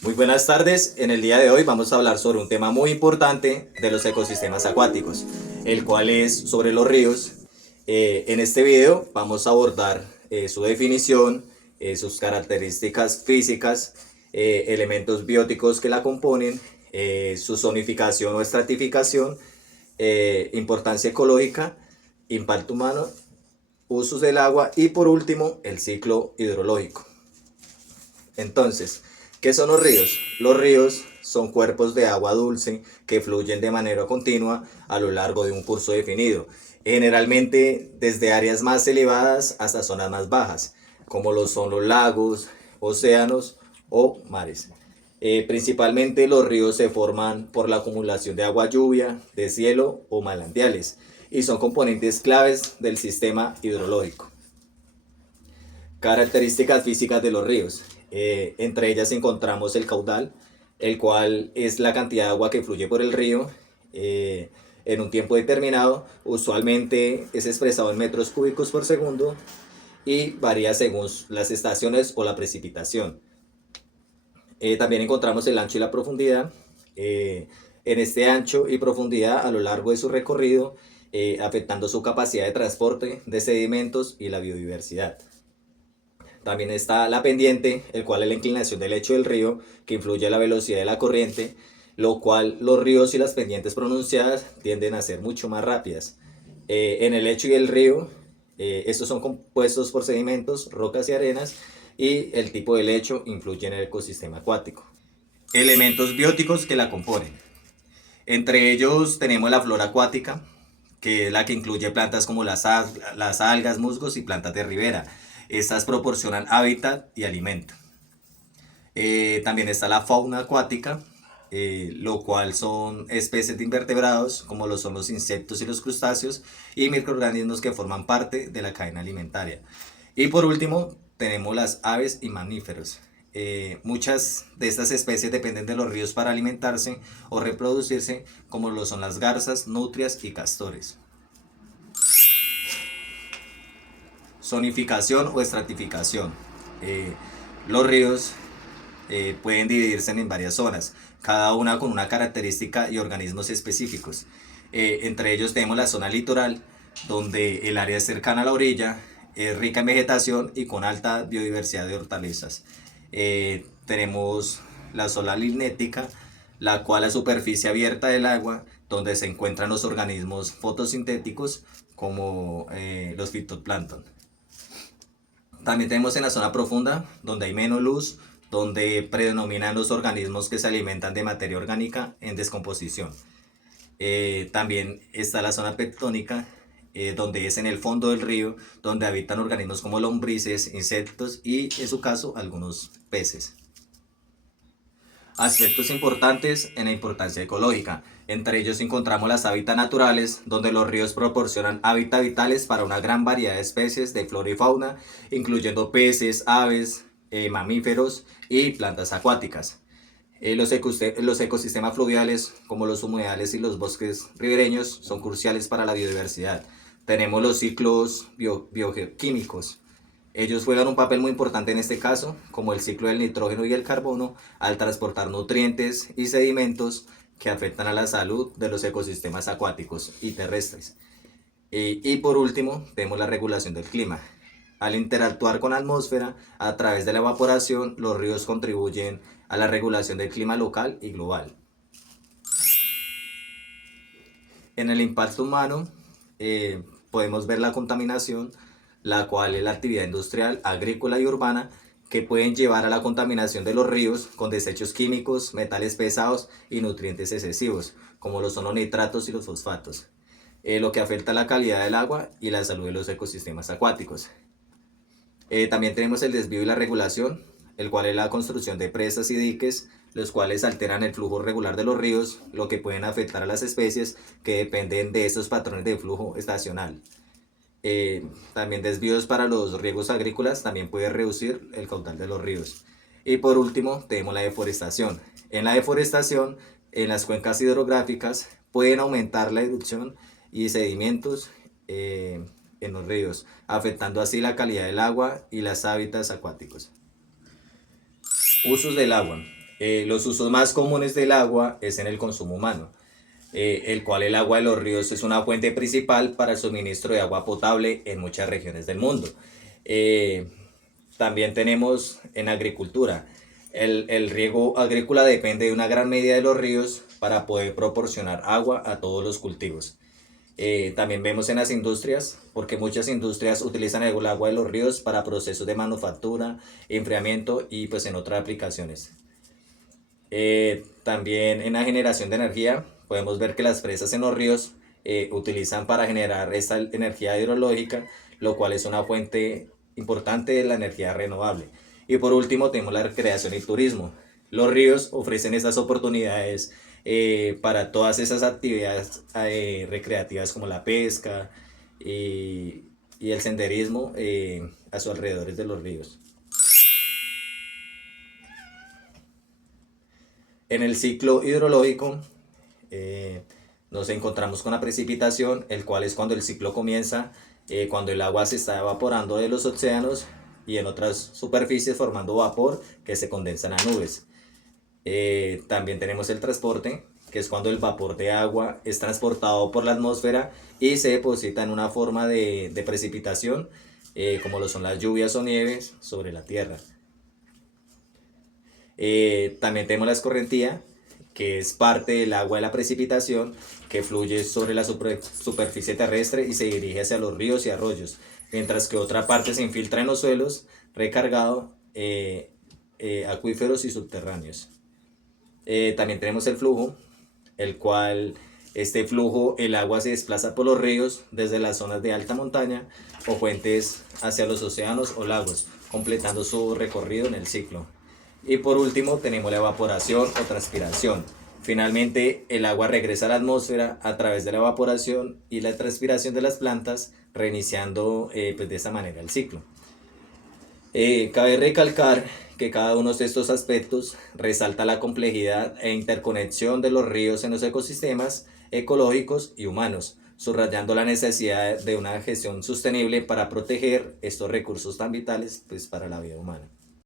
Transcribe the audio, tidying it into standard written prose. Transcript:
Muy buenas tardes, en el día de hoy vamos a hablar sobre un tema muy importante de los ecosistemas acuáticos, el cual es sobre los ríos. En este video vamos a abordar su definición, sus características físicas, elementos bióticos que la componen, su zonificación o estratificación, importancia ecológica, impacto humano, usos del agua y por último el ciclo hidrológico. Entonces, ¿qué son los ríos? Los ríos son cuerpos de agua dulce que fluyen de manera continua a lo largo de un curso definido, generalmente desde áreas más elevadas hasta zonas más bajas, como lo son los lagos, océanos o mares. Principalmente los ríos se forman por la acumulación de agua lluvia, de cielo o manantiales y son componentes claves del sistema hidrológico. Características físicas de los ríos. Entre ellas encontramos el caudal, el cual es la cantidad de agua que fluye por el río en un tiempo determinado. Usualmente es expresado en metros cúbicos por segundo y varía según las estaciones o la precipitación. También encontramos el ancho y la profundidad. En este ancho y profundidad a lo largo de su recorrido, afectando su capacidad de transporte de sedimentos y la biodiversidad. También está la pendiente, el cual es la inclinación del lecho del río, que influye en la velocidad de la corriente, lo cual los ríos y las pendientes pronunciadas tienden a ser mucho más rápidas. En el lecho y el río, estos son compuestos por sedimentos, rocas y arenas, y el tipo de lecho influye en el ecosistema acuático. Elementos bióticos que la componen. Entre ellos tenemos la flora acuática, que es la que incluye plantas como las algas, musgos y plantas de ribera. Estas proporcionan hábitat y alimento. También está la fauna acuática, lo cual son especies de invertebrados, como lo son los insectos y los crustáceos, y microorganismos que forman parte de la cadena alimentaria. Y por último, tenemos las aves y mamíferos. Muchas de estas especies dependen de los ríos para alimentarse o reproducirse, como lo son las garzas, nutrias y castores. Zonificación o estratificación. Eh, los ríos pueden dividirse en varias zonas, cada una con una característica y organismos específicos. Entre ellos tenemos la zona litoral, donde el área es cercana a la orilla, es rica en vegetación y con alta biodiversidad de hortalizas. Tenemos la zona limnética, la cual es superficie abierta del agua, donde se encuentran los organismos fotosintéticos como los fitoplancton. También tenemos en la zona profunda, donde hay menos luz, donde predominan los organismos que se alimentan de materia orgánica en descomposición. También está la zona pectónica, donde es en el fondo del río, donde habitan organismos como lombrices, insectos y, en su caso, algunos peces. Aspectos importantes en la importancia ecológica. Entre ellos encontramos las hábitats naturales, donde los ríos proporcionan hábitats vitales para una gran variedad de especies de flora y fauna, incluyendo peces, aves, mamíferos y plantas acuáticas. Los ecosistemas fluviales, como los humedales y los bosques ribereños, son cruciales para la biodiversidad. Tenemos los ciclos bioquímicos. Ellos juegan un papel muy importante en este caso, como el ciclo del nitrógeno y el carbono, al transportar nutrientes y sedimentos que afectan a la salud de los ecosistemas acuáticos y terrestres. Y por último, tenemos la regulación del clima. Al interactuar con la atmósfera a través de la evaporación, los ríos contribuyen a la regulación del clima local y global. En el impacto humano podemos ver la contaminación, la cual es la actividad industrial, agrícola y urbana que pueden llevar a la contaminación de los ríos con desechos químicos, metales pesados y nutrientes excesivos, como lo son los nitratos y los fosfatos, lo que afecta la calidad del agua y la salud de los ecosistemas acuáticos. También tenemos el desvío y la regulación, el cual es la construcción de presas y diques, los cuales alteran el flujo regular de los ríos, lo que pueden afectar a las especies que dependen de estos patrones de flujo estacional. También desvíos para los riegos agrícolas también puede reducir el caudal de los ríos. Y por último tenemos la deforestación. En la deforestación, en las cuencas hidrográficas pueden aumentar la erupción y sedimentos en los ríos, afectando así la calidad del agua y los hábitats acuáticos. Usos del agua. Los usos más comunes del agua es en el consumo humano, el cual el agua de los ríos es una fuente principal para el suministro de agua potable en muchas regiones del mundo. Eh, También tenemos en agricultura. El riego agrícola depende de una gran medida de los ríos para poder proporcionar agua a todos los cultivos. También vemos en las industrias, porque muchas industrias utilizan el agua de los ríos para procesos de manufactura, enfriamiento y pues en otras aplicaciones. También en la generación de energía podemos ver que las presas en los ríos utilizan para generar esta energía hidrológica, lo cual es una fuente importante de la energía renovable. Y por último tenemos la recreación y turismo. Los ríos ofrecen estas oportunidades para todas esas actividades recreativas como la pesca y el senderismo a sus alrededores de los ríos. En el ciclo hidrológico eh, nos encontramos con la precipitación, el cual es cuando el ciclo comienza, cuando el agua se está evaporando de los océanos y en otras superficies formando vapor que se condensa en las nubes. También tenemos el transporte, que es cuando el vapor de agua es transportado por la atmósfera y se deposita en una forma de precipitación, como lo son las lluvias o nieves sobre la tierra. También tenemos la escorrentía, que es parte del agua de la precipitación que fluye sobre la superficie terrestre y se dirige hacia los ríos y arroyos, mientras que otra parte se infiltra en los suelos, recargado acuíferos y subterráneos. También tenemos el flujo, el cual este flujo, el agua se desplaza por los ríos desde las zonas de alta montaña o fuentes hacia los océanos o lagos, completando su recorrido en el ciclo. Y por último tenemos la evaporación o transpiración. Finalmente el agua regresa a la atmósfera a través de la evaporación y la transpiración de las plantas, reiniciando pues de esa manera el ciclo. Cabe recalcar que cada uno de estos aspectos resalta la complejidad e interconexión de los ríos en los ecosistemas ecológicos y humanos, subrayando la necesidad de una gestión sostenible para proteger estos recursos tan vitales pues, para la vida humana.